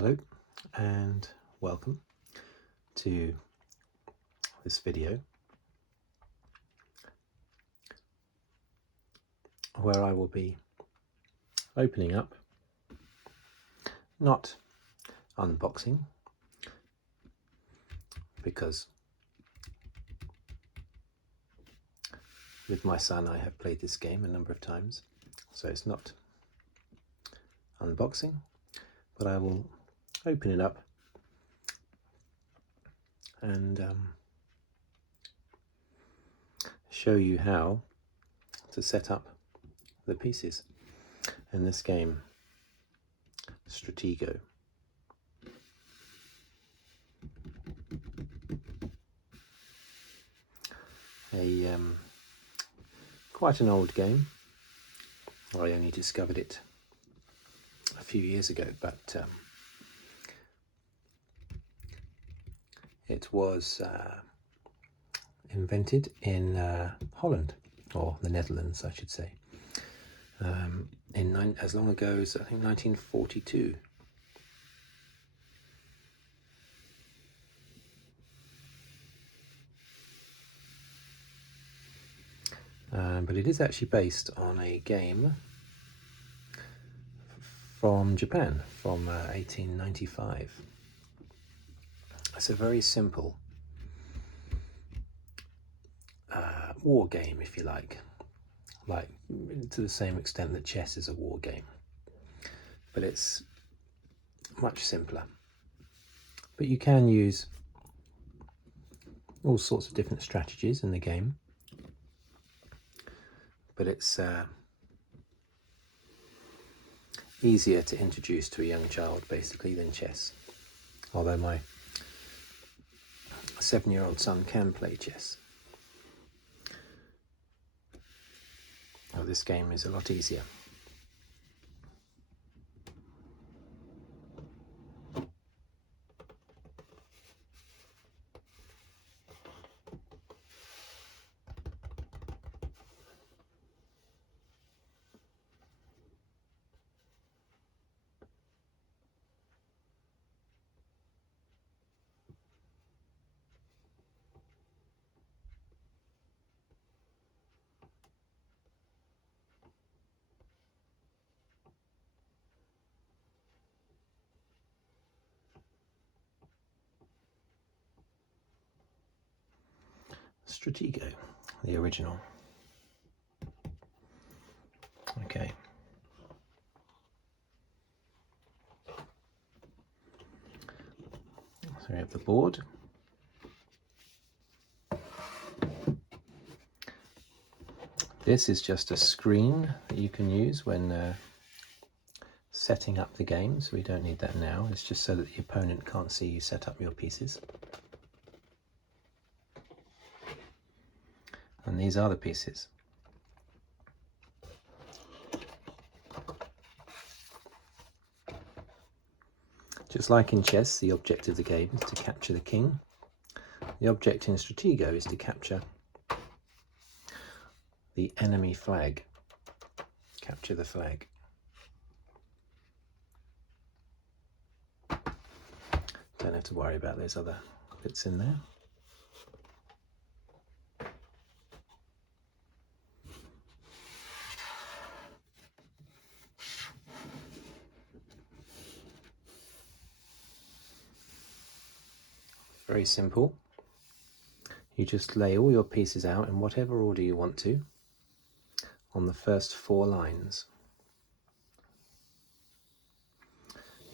Hello and welcome to this video where I will be opening up, not unboxing, because with my son I have played this game a number of times, so it's not unboxing, but I will open it up and show you how to set up the pieces in this game, Stratego. Quite an old game. I only discovered it a few years ago, but it was invented in Holland, or the Netherlands I should say, as long ago as I think 1942. But it is actually based on a game from Japan from 1895. It's a very simple war game, if you like to the same extent that chess is a war game, but it's much simpler. But you can use all sorts of different strategies in the game, but it's easier to introduce to a young child basically than chess, although my 7-year-old son can play chess. Oh, this game is a lot easier. Stratego, the original. Okay. So we have the board. This is just a screen that you can use when setting up the game, so we don't need that now. It's just so that the opponent can't see you set up your pieces. And these are the pieces. Just like in chess, the object of the game is to capture the king. The object in Stratego is to capture the enemy flag. Capture the flag. Don't have to worry about those other bits in there. Very simple. You just lay all your pieces out in whatever order you want to on the first 4 lines.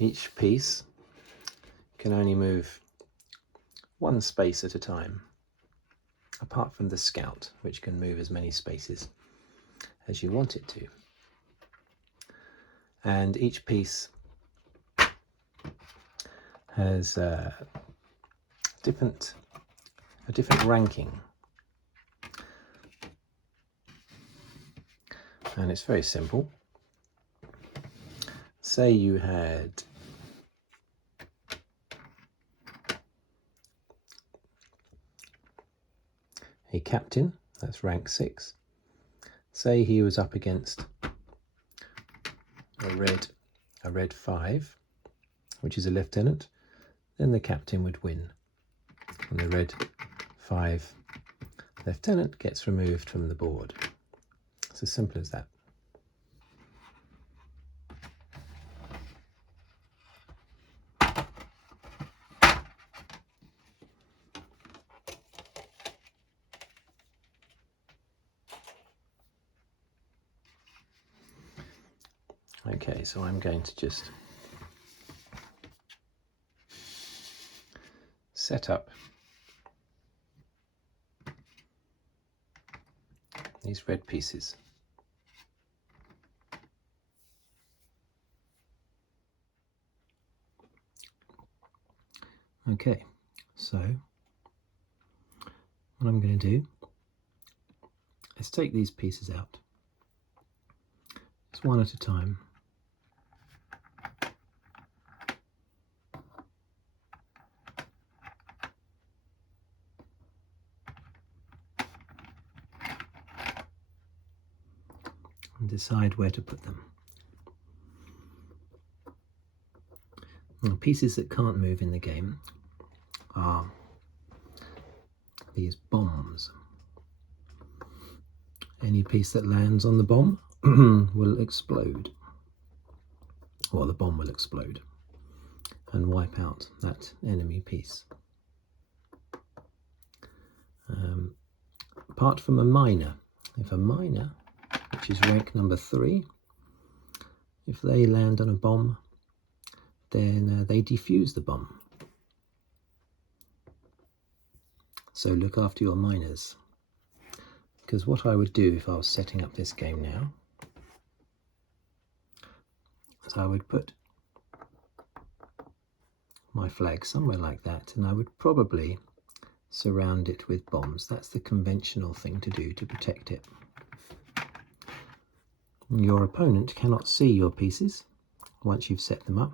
Each piece can only move 1 space at a time, apart from the scout, which can move as many spaces as you want it to. And each piece has a different ranking, and it's very simple. Say you had a captain, that's rank 6. Say he was up against a red 5, which is a lieutenant, then the captain would win. And the red 5 lieutenant gets removed from the board. It's as simple as that. Okay, so I'm going to just set up these red pieces. Okay, so what I'm going to do is take these pieces out. It's one at a time. And decide where to put them. The pieces that can't move in the game are these bombs. Any piece that lands on the bomb will explode, or the bomb will explode and wipe out that enemy piece. Apart from a miner, if a miner, which is rank number 3, if they land on a bomb, then they defuse the bomb. So look after your miners, because what I would do if I was setting up this game now is I would put my flag somewhere like that, and I would probably surround it with bombs. That's the conventional thing to do to protect it. Your opponent cannot see your pieces once you've set them up,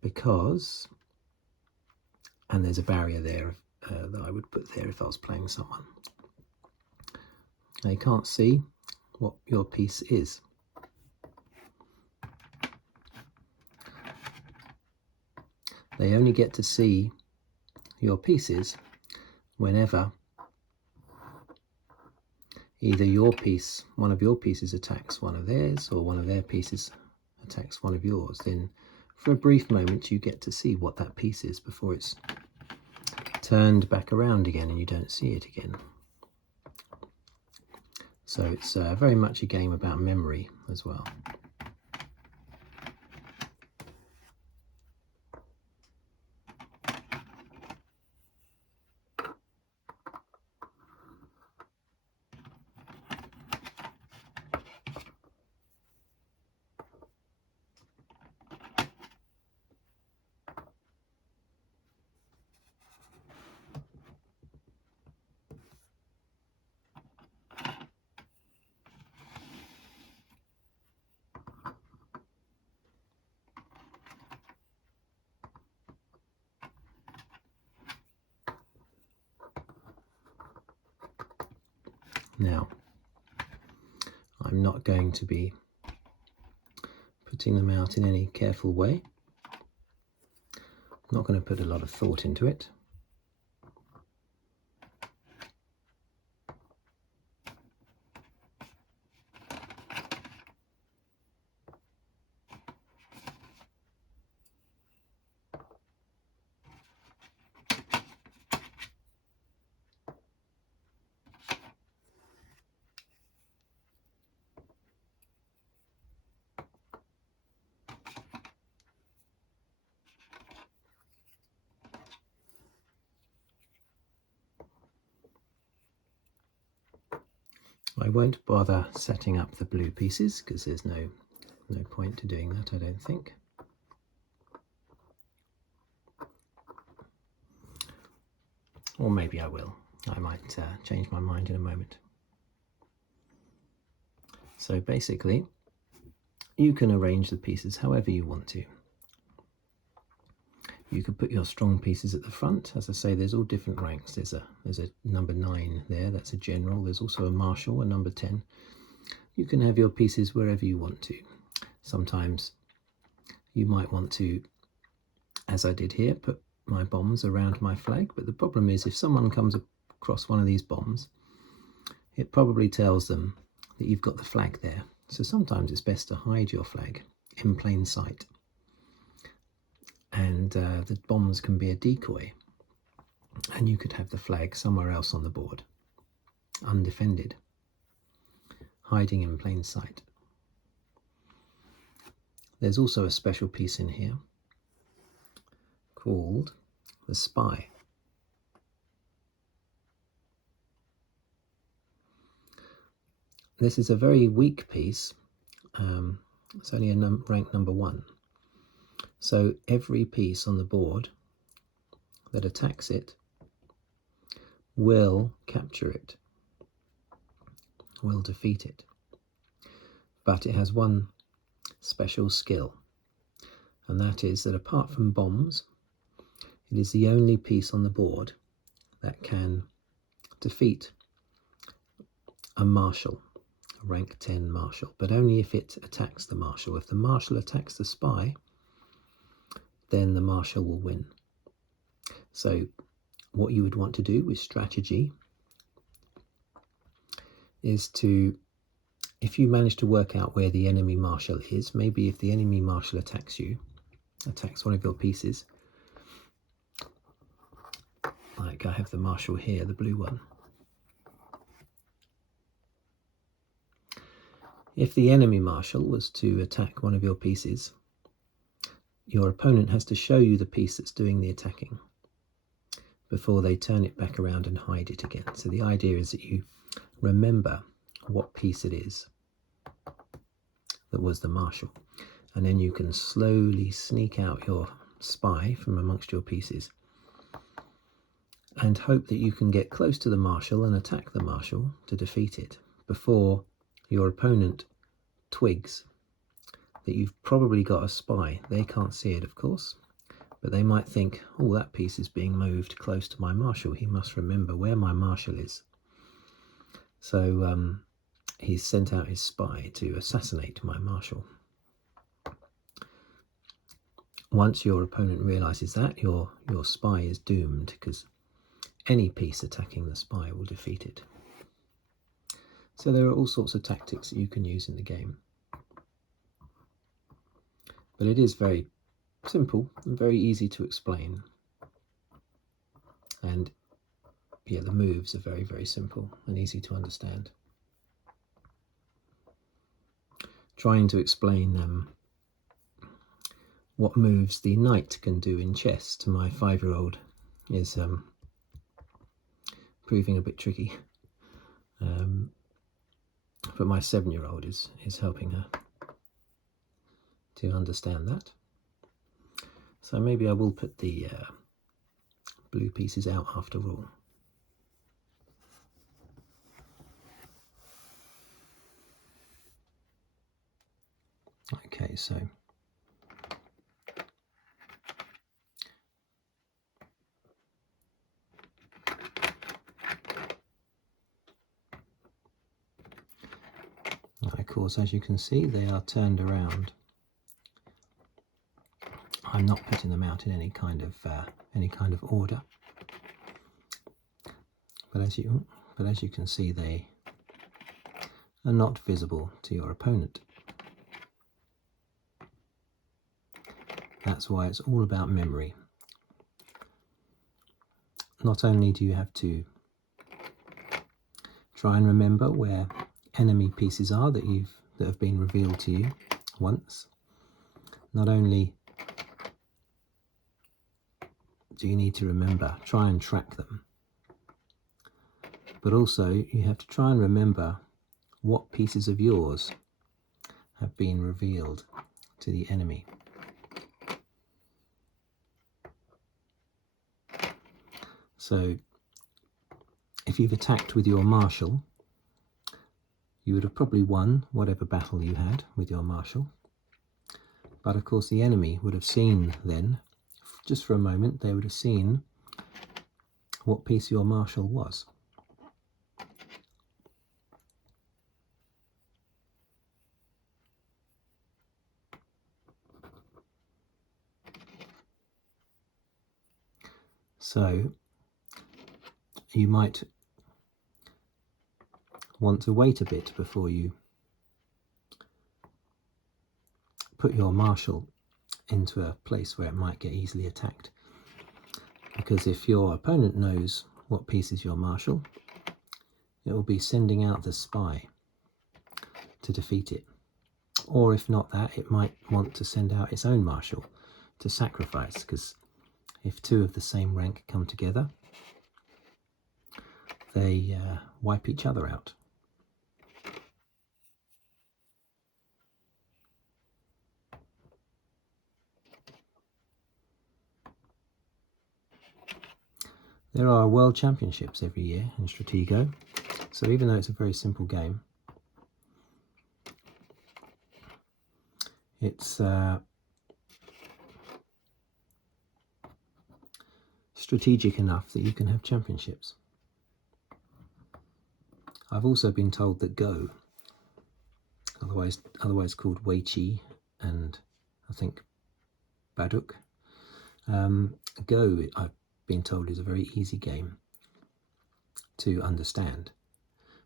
because, and there's a barrier there that I would put there if I was playing someone. They can't see what your piece is. They only get to see your pieces whenever either your piece, one of your pieces attacks one of theirs, or one of their pieces attacks one of yours. Then for a brief moment you get to see what that piece is before it's turned back around again and you don't see it again. So it's very much a game about memory as well. Now, I'm not going to be putting them out in any careful way. I'm not going to put a lot of thought into it. I won't bother setting up the blue pieces because there's no point to doing that, I don't think. Or maybe I will. I might change my mind in a moment. So basically, you can arrange the pieces however you want to. You could put your strong pieces at the front. As I say, there's all different ranks. There's a number 9 there, that's a general. There's also a marshal, a number 10. You can have your pieces wherever you want to. Sometimes you might want to, as I did here, put my bombs around my flag. But the problem is, if someone comes across one of these bombs, it probably tells them that you've got the flag there. So sometimes it's best to hide your flag in plain sight. And the bombs can be a decoy, and you could have the flag somewhere else on the board, undefended, hiding in plain sight. There's also a special piece in here called the spy. This is a very weak piece. It's only a rank number 1. So every piece on the board that attacks it will capture it, will defeat it. But it has one special skill, and that is that apart from bombs, it is the only piece on the board that can defeat a marshal, a rank 10 marshal, but only if it attacks the marshal. If the marshal attacks the spy, then the marshal will win. So what you would want to do with strategy is to, if you manage to work out where the enemy marshal is, maybe if the enemy marshal attacks you, attacks one of your pieces, like I have the marshal here, the blue one. If the enemy marshal was to attack one of your pieces, your opponent has to show you the piece that's doing the attacking before they turn it back around and hide it again. So the idea is that you remember what piece it is that was the marshal, and then you can slowly sneak out your spy from amongst your pieces and hope that you can get close to the marshal and attack the marshal to defeat it before your opponent twigs that you've probably got a spy. They can't see it, of course, but they might think, oh, that piece is being moved close to my marshal. He must remember where my marshal is. So he's sent out his spy to assassinate my marshal. Once your opponent realizes that, your spy is doomed, because any piece attacking the spy will defeat it. So there are all sorts of tactics that you can use in the game. But it is very simple and very easy to explain. And yeah, the moves are very, very simple and easy to understand. Trying to explain what moves the knight can do in chess to my 5-year-old is proving a bit tricky. But my 7-year-old is helping her to understand that. So maybe I will put the blue pieces out after all. Okay, so of course, as you can see, they are turned around. I'm not putting them out in any kind of order, but as you can see, they are not visible to your opponent. That's why it's all about memory. Not only do you have to try and remember where enemy pieces are that have been revealed to you once, not only do you need to remember, try and track them, but also you have to try and remember what pieces of yours have been revealed to the enemy. So if you've attacked with your marshal, you would have probably won whatever battle you had with your marshal. But of course the enemy would have seen then, just for a moment, they would have seen what piece your marshal was. So you might want to wait a bit before you put your marshal into a place where it might get easily attacked, because if your opponent knows what piece is your marshal, it will be sending out the spy to defeat it. Or if not that, it might want to send out its own marshal to sacrifice, because if two of the same rank come together, they wipe each other out. There are world championships every year in Stratego, so even though it's a very simple game, it's strategic enough that you can have championships. I've also been told that Go, otherwise called Wei Chi and I think Baduk, Go, I've been told, is a very easy game to understand,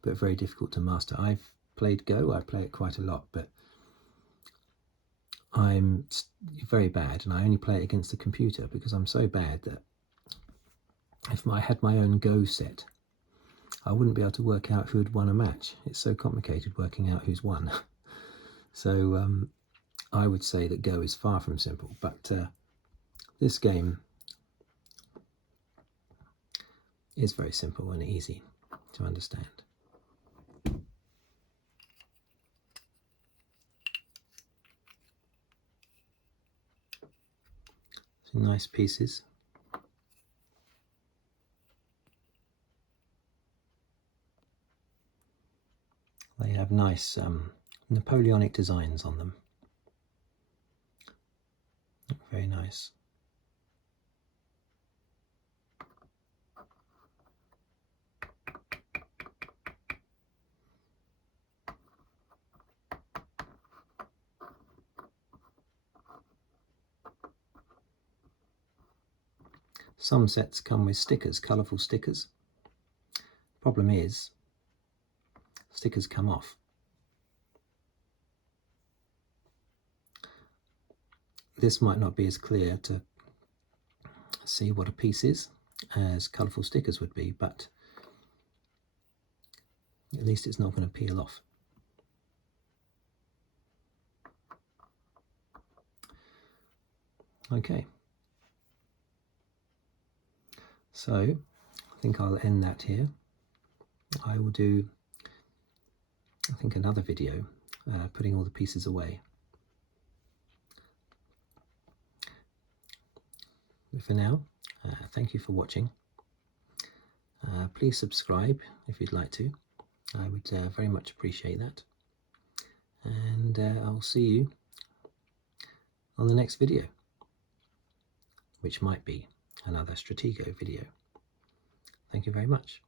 but very difficult to master. I've played Go, I play it quite a lot, but I'm very bad, and I only play it against the computer because I'm so bad that if I had my own Go set, I wouldn't be able to work out who had won a match. It's so complicated working out who's won. So I would say that Go is far from simple, but this game is very simple and easy to understand. Some nice pieces. They have nice Napoleonic designs on them. Very nice. Some sets come with stickers, colourful stickers. Problem is, stickers come off. This might not be as clear to see what a piece is as colourful stickers would be, but at least it's not going to peel off. Okay, so I think I'll end that here. I will do, I think, another video putting all the pieces away. But for now, thank you for watching. Please subscribe if you'd like to. I would very much appreciate that. And I'll see you on the next video, which might be another Stratego video. Thank you very much.